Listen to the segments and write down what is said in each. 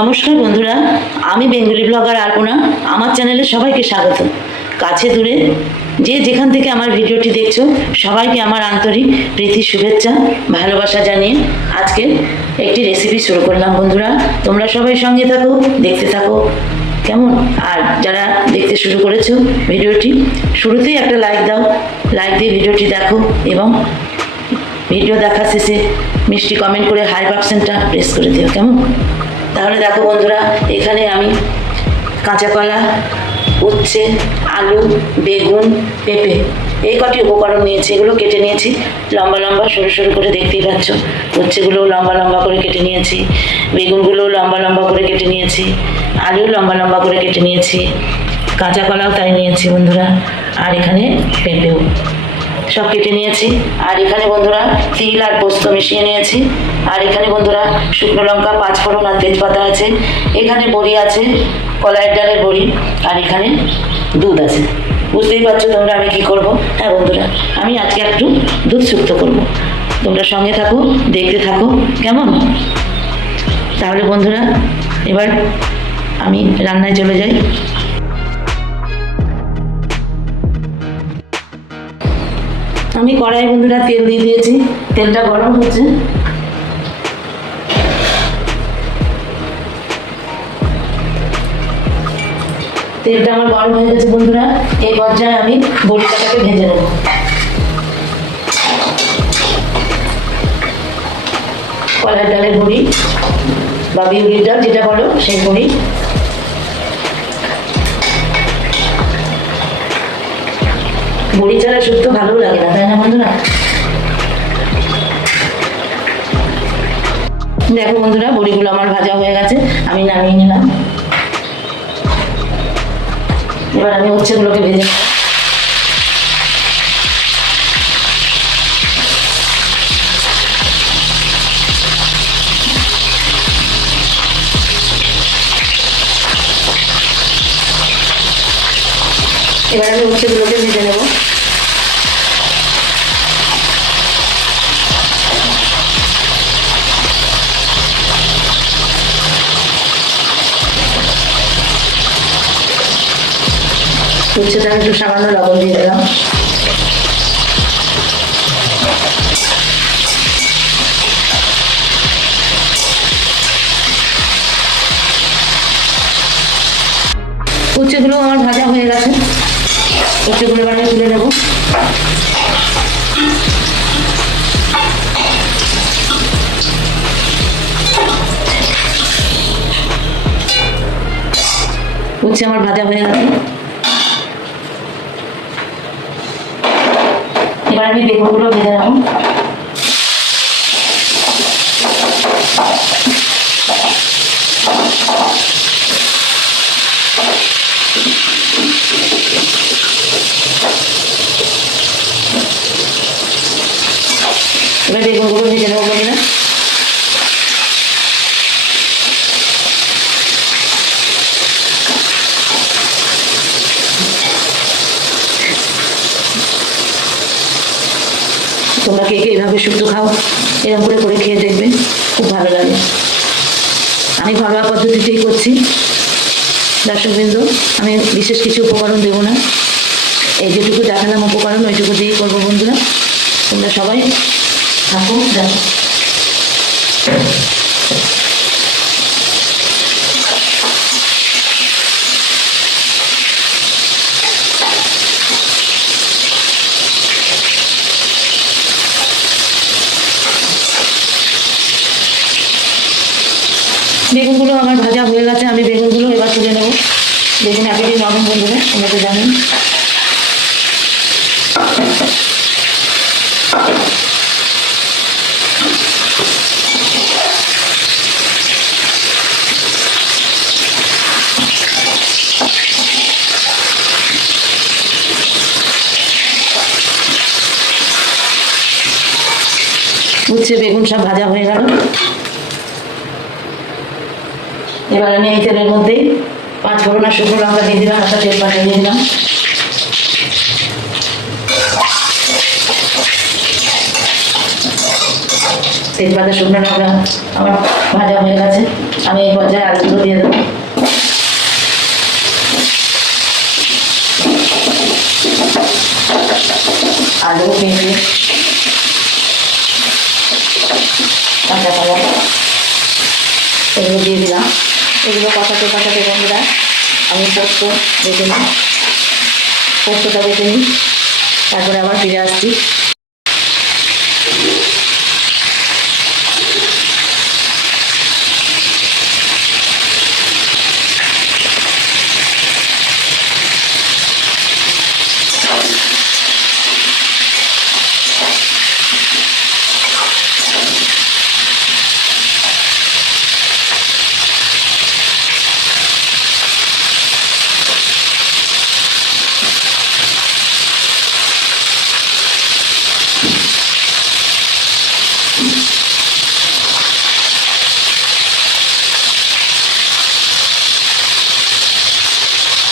নমস্কার বন্ধুরা, আমি বেঙ্গলি ব্লগার আরপনা। আমার চ্যানেলে সবাইকে স্বাগত। কাছে দূরে যে যেখান থেকে আমার ভিডিওটি দেখছো সবাইকে আমার আন্তরিক প্রীতি শুভেচ্ছা ভালোবাসা জানিয়ে আজকে একটি রেসিপি শুরু করলাম। বন্ধুরা, তোমরা সবাই সঙ্গে থাকো, দেখতে থাকো কেমন। আর যারা দেখতে শুরু করেছো ভিডিওটি, শুরুতেই একটা লাইক দাও, লাইক দিয়ে ভিডিওটি দেখো এবং ভিডিও দেখা শেষে মিষ্টি কমেন্ট করে হাই বাটনটা প্রেস করে দিও কেমন। তাহলে দেখো বন্ধুরা, এখানে আমি কাঁচা কলা, উচ্ছে, আলু, বেগুন, পেঁপে এই কটি উপকরণ নিয়েছি। এগুলো কেটে নিয়েছি লম্বা লম্বা সরু সরু করে, দেখতেই পাচ্ছ। উচ্ছেগুলোও লম্বা লম্বা করে কেটে নিয়েছি, বেগুনগুলোও লম্বা লম্বা করে কেটে নিয়েছি, আলু লম্বা লম্বা করে কেটে নিয়েছি, কাঁচা কলাও তাই নিয়েছি বন্ধুরা। আর এখানে পেঁপেও সব কেটে নিয়েছি। আর এখানে বন্ধুরা তিল আর পোস্ত মিশিয়ে নিয়েছি। আর এখানে বন্ধুরা শুকনো লঙ্কা, পাঁচফোড়ন আর তেজপাতা আছে। এখানে বড়ি আছে, কলাইয়ের ডালের বড়ি। আর এখানে দুধ আছে। বুঝতেই পারছো তোমরা আমি কি করব। হ্যাঁ বন্ধুরা, আমি আজকে একটু দুধ শুক্তো করব। তোমরা সঙ্গে থাকো, দেখতে থাকো কেমন। তাহলে বন্ধুরা এবার আমি রান্নায় চলে যাই। আমি কড়াই বন্ধুরা তেল দিয়ে দিয়েছি, তেলটা গরম হচ্ছে। তেলটা আমার গরম হয়ে গেছে বন্ধুরা। এই পর্যায়ে আমি বড়িটাকে ভেজে নেব। কলার ডালের বড়ি বা বিউলির ডাল যেটা বলো সেই বড়ি। বড়ি ছাড়া শুক্তো ভালো লাগে না, তাই না বন্ধুরা। দেখো বন্ধুরা, বড়িগুলো আমার ভাজা হয়ে গেছে, আমি নামিয়ে নিলাম। এবার আমি উচ্ছেগুলোকে ভেজে নেব। এবার আমি উচ্ছেগুলোকে ভেজে নেব। উচ্ছেটা একটু সামান্য লবণ দিয়ে দিলাম। উচ্ছেগুলো আমার ভাজা হয়ে গেছে, উচ্ছেগুলো এবার তুলে নেব। উচ্ছে আমার ভাজা হয়ে গেছে। এবার আমি বেগুনগুলো ভেজে নেব। এবার বেগুনগুলো ভেজে নেবো বন্ধুরা। তোমরা কে কে এইভাবে শুক্তো খাও, এরকম করে করে খেয়ে দেখবে, খুব ভালো লাগে। আমি ঘরোয়া পদ্ধতিতেই করছি দর্শকবৃন্দ, আমি বিশেষ কিছু উপকরণ দেবো না। এই যেটুকু দেখালাম উপকরণ ওইটুকু দিয়েই করবো বন্ধুরা। তোমরা সবাই থাকো, দেখো। বেগুনগুলো আমার ভাজা হয়ে গেছে, আমি বেগুনগুলো এবার তুলে নেব। বেগুন একেবারেই নরম বন্ধুরা, তোমরা তো জানেন। উচ্ছে বেগুন সব ভাজা হয়ে গেল। এবার আমি এই তেলের মধ্যেই পাঁচফোড়ন আর শুকনো লঙ্কা দিয়ে দিলাম, একটা তেজপাতা দিয়ে দিলাম। তেজপাতা, শুকনো লঙ্কা আমার ভাজা হয়ে গেছে। আমি এই পর্যায়ে আলুগুলো দিয়ে দেবো। আলু, পেঁপে, কাঁচা কলা এগুলো দিয়ে দিলাম। এগুলো কষাতে কষাতে বন্ধুরা আমি পোস্ত বেটে নিই, পোস্তটা বেটে নিই, তারপরে আবার ফিরে আসছি।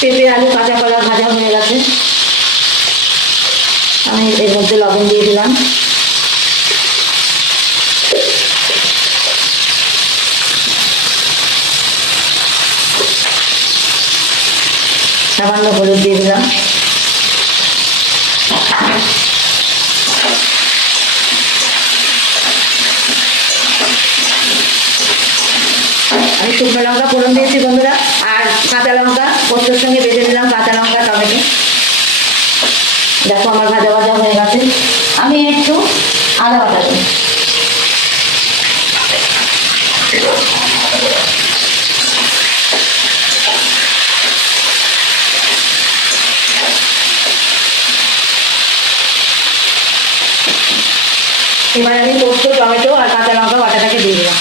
পেঁপে, আলু, কাঁচা কলা ভাজা হয়ে গেছে। আমি এর মধ্যে লবণ দিয়ে দিলাম। সামান্য হলুদ দিয়ে দিলাম। আমি শুকনো লঙ্কা ফোড়ন দিয়েছি বন্ধুরা, আর কাঁচা লঙ্কা পোস্তর সঙ্গে বেটে দিলাম, কাঁচা লঙ্কা, টমেটো। দেখো আমার ভাজা ভাজা হয়ে গেছে। আমি একটু আদা বাটা দিই। এবার আমি পোস্ত, টমেটো আর কাঁচা লঙ্কা বাটাটাকে দিয়ে দিলাম।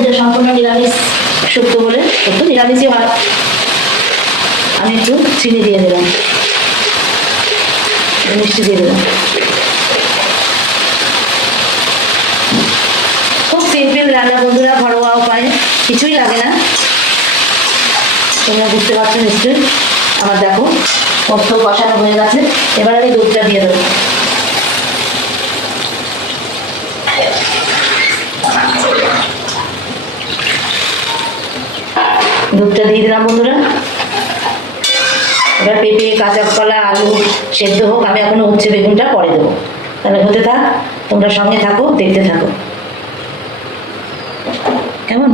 এটা সম্পূর্ণ নিরামিষ শুক্তো বলে, একটু নিরামিষই ভালো। আমি একটু চিনি দিয়ে দিলাম, মিষ্টি দিয়ে দিলাম। খুব সিম্পল রান্না বন্ধুরা, ঘরোয়া উপায়, কিছুই লাগে না। তোমরা বুঝতে পারছো নিশ্চয়ই। আমার দেখো পোস্ত কষানো হয়ে গেছে। এবার আমি দুধটা দিয়ে দেবো। দুধটা দিয়ে দিলাম বন্ধুরা। এবার পেঁপে, কাঁচা কলা, আলু সেদ্ধ হোক। আমি এখনো উচ্ছে বেগুনটা পরে দেবো। তাহলে হতে থাক, তোমরা সঙ্গে থাকো, দেখতে থাকো কেমন।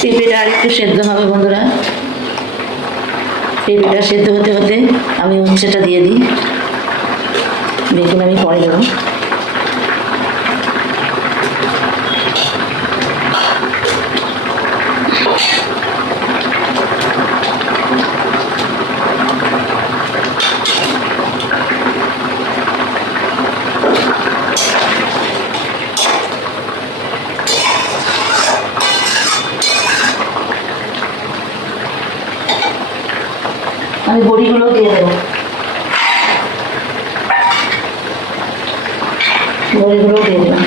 পেঁপেটা আর একটু সেদ্ধ হবে বন্ধুরা। পেঁপেটা সেদ্ধ হতে হতে আমি উচ্ছেটা দিয়ে দিই। বেগুন আমি পরে দেবো। আমি বড়িগুলো দিয়ে দেবো। বড়িগুলো দিয়ে দেবো।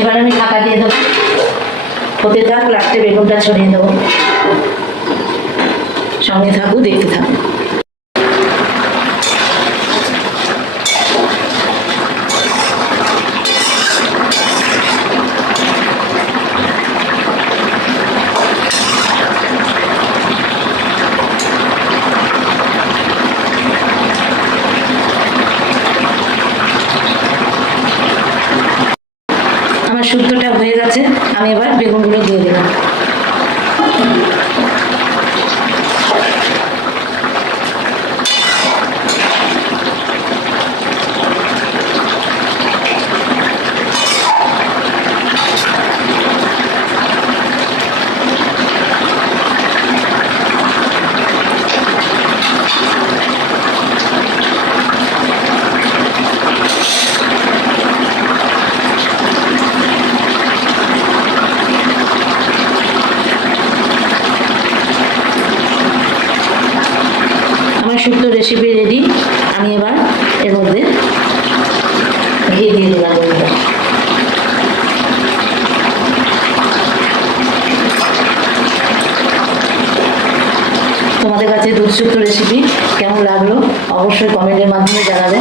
এবার আমি ঢাকা দিয়ে দেবো। হতে থাক, লাস্টে বেগুনটা ছড়িয়ে দেবো। সঙ্গে থাকো, দেখতে থাকো। শুক্তোটা হয়ে গেছে। আমি এবার বেগুনগুলো দিয়ে দিলাম। শুক্তো রেসিপি রেডি। আমি এবার এর মধ্যে ঘি দিয়ে দিলাম। তোমাদের কাছে দুধ শুক্তো রেসিপি কেমন লাগলো অবশ্যই কমেন্টের মাধ্যমে জানাবে।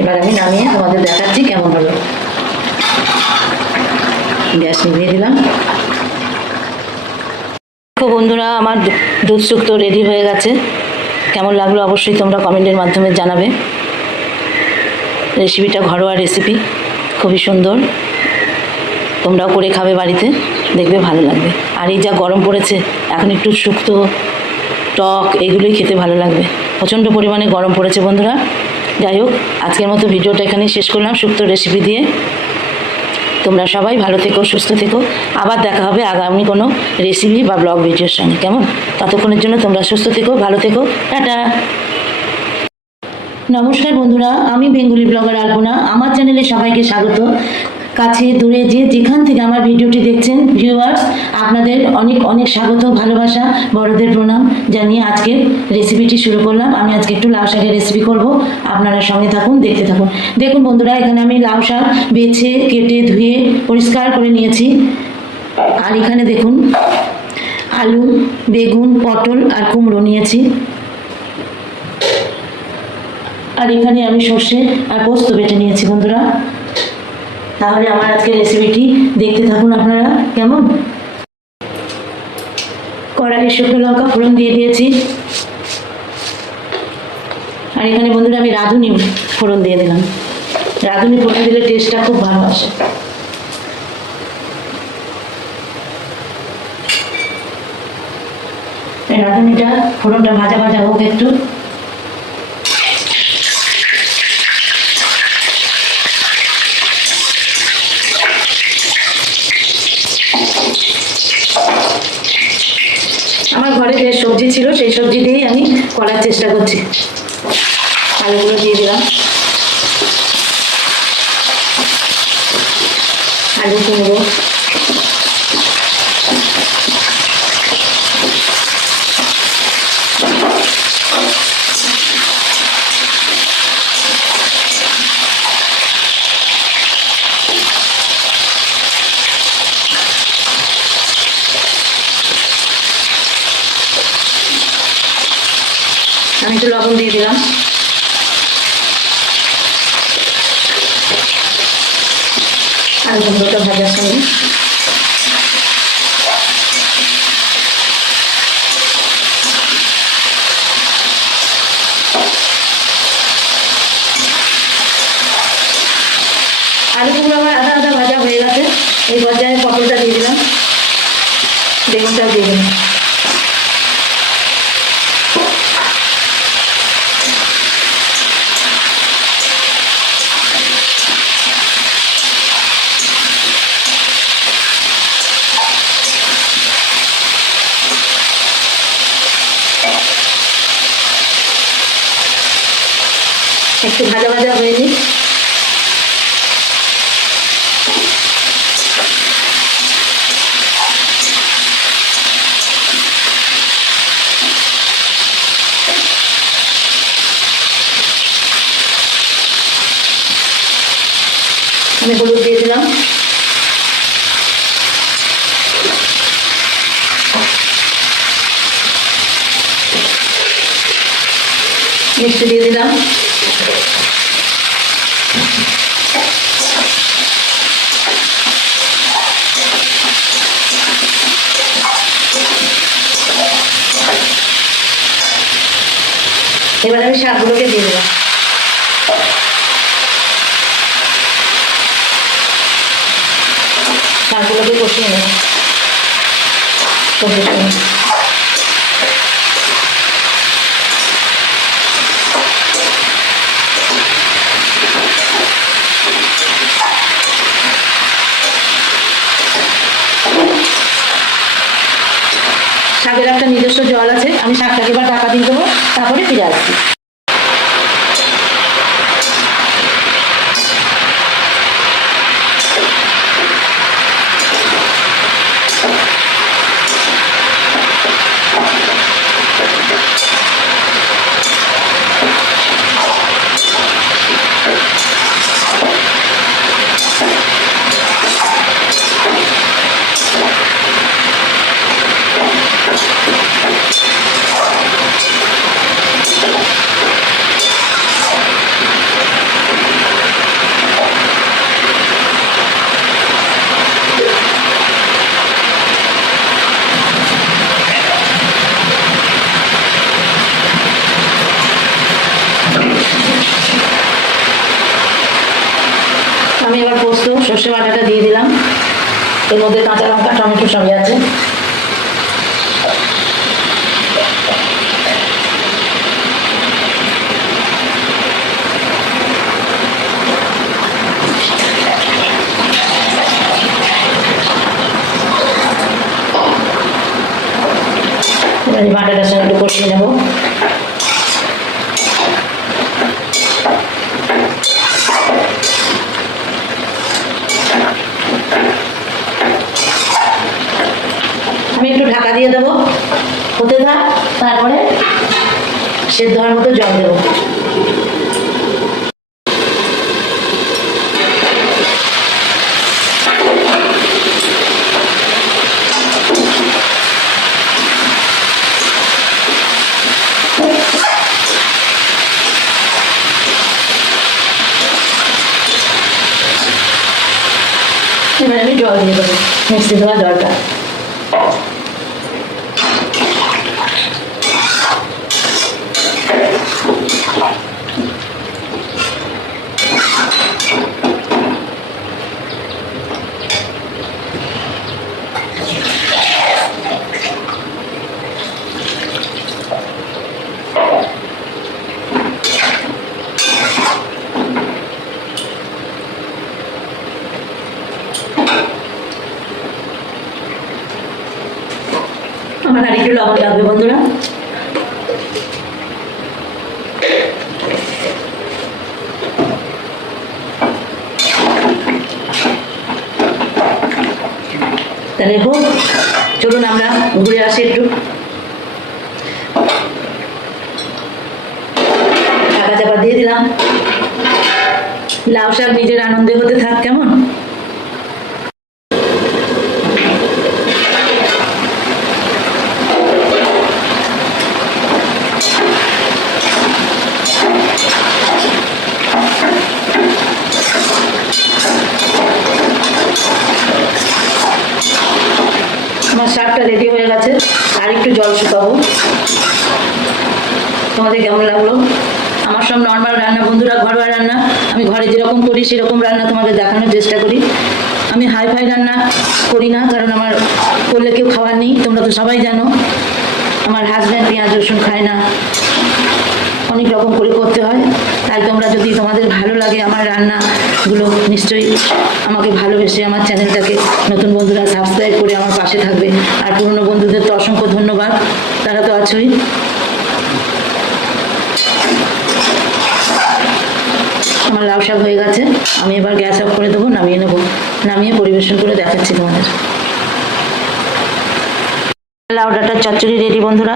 এবার আমি নামিয়ে তোমাদের দেখাচ্ছি কেমন হলো। গ্যাস নিভিয়ে দিলাম। বন্ধুরা, আমার দুধ শুক্তো রেডি হয়ে গেছে। কেমন লাগলো অবশ্যই তোমরা কমেন্টের মাধ্যমে জানাবে। রেসিপিটা ঘরোয়া রেসিপি, খুবই সুন্দর। তোমরাও করে খাবে বাড়িতে, দেখবে ভালো লাগবে। আর এই যা গরম পড়েছে, এখন একটু শুক্তো টক এগুলোই খেতে ভালো লাগবে। প্রচণ্ড পরিমাণে গরম পড়েছে বন্ধুরা। যাই হোক, আজকের মতো ভিডিওটা এখানেই শেষ করলাম শুক্তো রেসিপি দিয়ে। তোমরা সবাই ভালো থেকো, সুস্থ থেকো। আবার দেখা হবে আগামী কোনো রেসিপি বা ব্লগ ভিডিওর সঙ্গে। কেমন? ততক্ষণের জন্য তোমরা সুস্থ থেকো, ভালো থেকো। টাটা। নমস্কার বন্ধুরা, আমি বেঙ্গলি ব্লগার আলপনা। আমার চ্যানেলে সবাইকে স্বাগত। কাছে দূরে যে যেখান থেকে আমার ভিডিওটি দেখছেন ভিউয়ার্স, আপনাদের অনেক অনেক স্বাগত, ভালোবাসা, বড়দের প্রণাম জানিয়ে আজকের রেসিপিটি শুরু করলাম। আমি আজকে একটু লাউ শাকের রেসিপি করব। আপনারা সঙ্গে থাকুন, দেখতে থাকুন। দেখুন বন্ধুরা, এখানে আমি লাউ শাক বেছে কেটে ধুয়ে পরিষ্কার করে নিয়েছি। আর এখানে দেখুন আলু, বেগুন, পটল আর কুমড়ো নিয়েছি। আর এখানে আমি সর্ষে আর পোস্ত বেটে নিয়েছি বন্ধুরা। তাহলে আমার আজকের রেসিপিটি দেখতে থাকুন আপনারা। কেমন? কড়াইয়ে শুকনো লঙ্কা ফোড়ন দিয়ে দিয়েছি। আর এখানে বন্ধুরা আমি রাঁধুনি ফোড়ন দিয়ে দিলাম। রাঁধুনি ফোড়ন দিলে টেস্টটা খুব ভালো আসে। রাঁধুনিটা ফোড়নটা ভাজা ভাজা হোক একটু। আমার ঘরে যে সবজি ছিল সেই সবজি দিয়েই আমি করার চেষ্টা করছি। আলুগুলো দিয়ে দিলাম। আলু, কুমড়ো, আমি একটু লবণ দিয়ে দিলাম। আলু কুমড়োটা ভাজার সঙ্গে আলু কুমড়ো আমার আধা আধা ভাজা হয়ে গেছে। এই পর্যায়ে পটলটা দিয়ে দিলাম, বেগুনটাও দিয়ে দিলাম। একটু ভাজা ভাজা হয়ে নিই। আমি হলুদ দিয়ে দিলাম। মিষ্টি দিয়ে দিলাম। এবার আমি শাকগুলোকে দিয়ে দিলাম। শাকগুলোকে কষিয়ে নেব সবজির সঙ্গে। শাকের একটা নিজস্ব জল আছে, আমি শাকটাকে এবার ঢাকা দিয়ে দেবো, তারপরে ফিরে আসছি। আমি এবার পোস্ত সর্ষে বাটাটা দিয়ে দিলাম। এর মধ্যে কাঁচা লঙ্কা টমেটো সবই আছে। এবার এই বাটাটার সঙ্গে একটু কষিয়ে নেবো। আমি একটু ঢাকা দিয়ে দেবো, হতে থাক, তারপরে সেদ্ধ হওয়ার মতো জল দেবো। এবার আমি জল দিয়ে দেবো, মিক্সি ধোয়া জলটা। আমার আর একটু লবণ লাগবে বন্ধুরা। তাহলে হোক, চলুন আমরা ঘুরে আসি একটু। ঢাকা চাপা দিয়ে দিলাম। লাউ শাক নিজের আনন্দে হতে থাক, কেমন? আমার শাকটা রেডি হয়ে গেছে, আর একটু জল শুকাবো। তোমাদের কেমন লাগলো? আমার সব নর্মাল রান্না বন্ধুরা, ঘরোয়া রান্না, আমি ঘরে যেরকম করি সেরকম রান্না তোমাদের দেখানোর চেষ্টা করি। আমি হাই ফাই রান্না করি না, কারণ আমার করলে কেউ খাওয়ার নেই, তোমরা তো সবাই জানো। আমার হাজব্যান্ড পেঁয়াজ রসুন খায় না, অনেক রকম করে করতে হয়। তাই তোমরা যদি তোমাদের ভালো লাগে আমার রান্নাগুলো, নিশ্চয়ই আমাকে ভালোবেসে আমার চ্যানেলটাকে নতুন বন্ধুরা সাবস্ক্রাইব করে আমার পাশে থাকবে। আর পুরনো বন্ধুদের তো অসংখ্য ধন্যবাদ, তারা তো আছোই। আমার লাউ শাক হয়ে গেছে, আমি এবার গ্যাস অফ করে দেবো, নামিয়ে নেবো। নামিয়ে পরিবেশন করে দেখাচ্ছি তোমাদের। লাউ ডাঁটার চচ্চড়ি রেডি বন্ধুরা,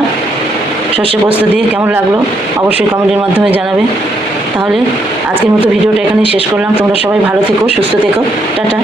সর্ষে পোস্ত দিয়ে। কেমন লাগলো অবশ্যই কমেন্টের মাধ্যমে জানাবে। তাহলে আজকের মতো ভিডিওটা এখানেই শেষ করলাম। তোমরা সবাই ভালো থেকো, সুস্থ থেকো, টাটা।